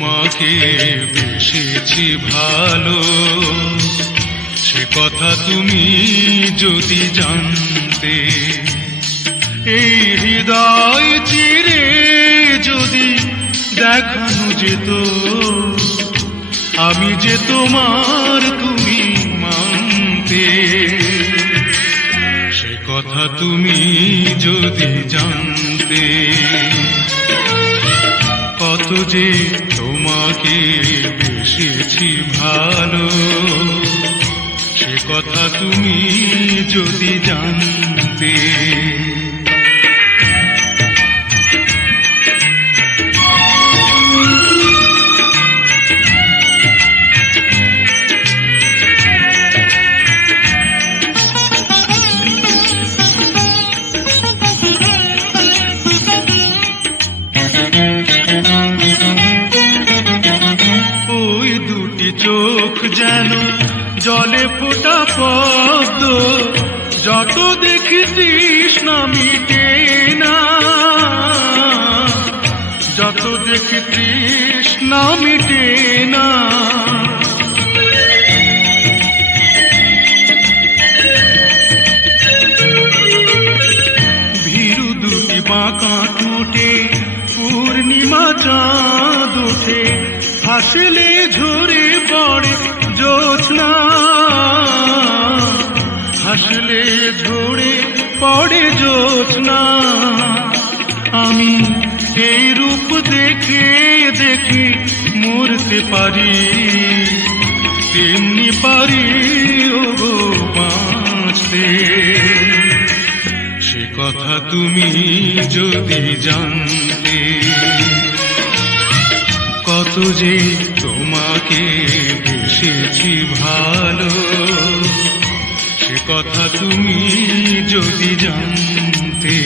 তোমাকে বেসেছি ভালো, সে কথা তুমি যদি জানতে। এই হৃদয় চিরে যদি দেখানো যেত, আমি যে তোমার তুমি মানতে। সে কথা তুমি যদি জানতে, কত যে তোমাকে বেসেছি ভালো, সে কথা তুমি যদি জানতে। চোখ যেন জলে ফোটা পদ্ম, যত দেখি তৃষ্ণা মিটে না, যত দেখি তৃষ্ণা মিটে না। ভীরু দুটি বাঁকা ঠোঁটে পূর্ণিমা চাঁদ ওঠে, হাসলে ঝরে পড়ে জ্যোৎস্না, হাসলে ঝরে পড়ে জ্যোৎস্না। আমি এই রূপ দেখে দেখে মরতে পারি, তেমনি পারি ওগো বাঁচতে। সে কথা তুমি যদি জানতে, কত যে তোমাকে বেসেছি ভালো, সে কথা তুমি যদি জানতে।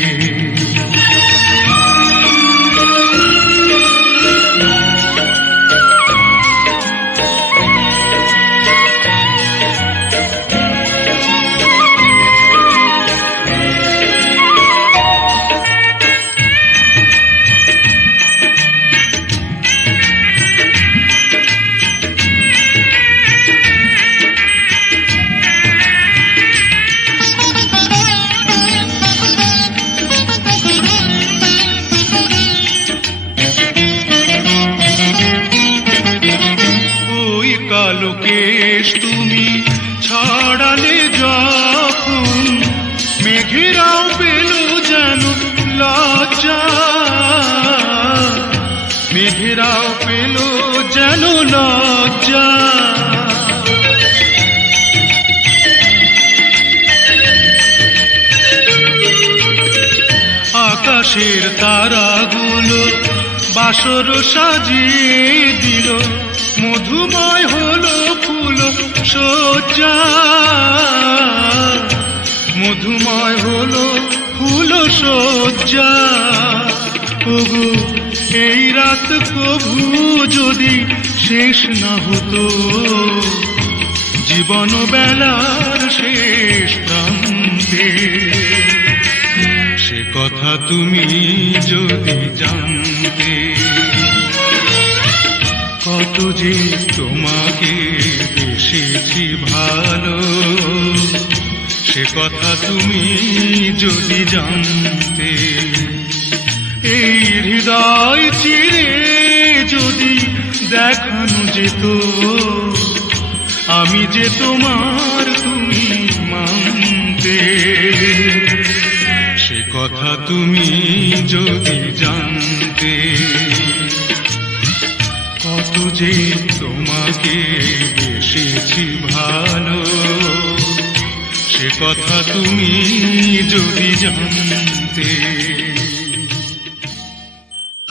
কালো কেশ তুমি ছড়ালে যখন, মেঘেরাও পেল যেন লজ্জা, মেঘেরাও পেল যেন লজ্জা। আকাশের তারাগুলো বাসর সাজিয়ে দিল, মধুময় হলো ফুল সজ্জা, মধুময় হলো ফুল সজ্জা। ওগো এই রাত কভু যদি শেষ না হতো, জীবন বেলার শেষ প্রান্তে। সে কথা তুমি যদি জানতে, কত যে তোমাকে বেসেছি ভালো, সে কথা তুমি যদি জানতে। এই হৃদয় চিরে যদি দেখানো যেত, আমি যে তোমার তুমি মানতে। সে কথা তুমি যদি জানতে, কত যে তোমাকে বেসেছি ভালো, সে কথা তুমি যদি জানতে।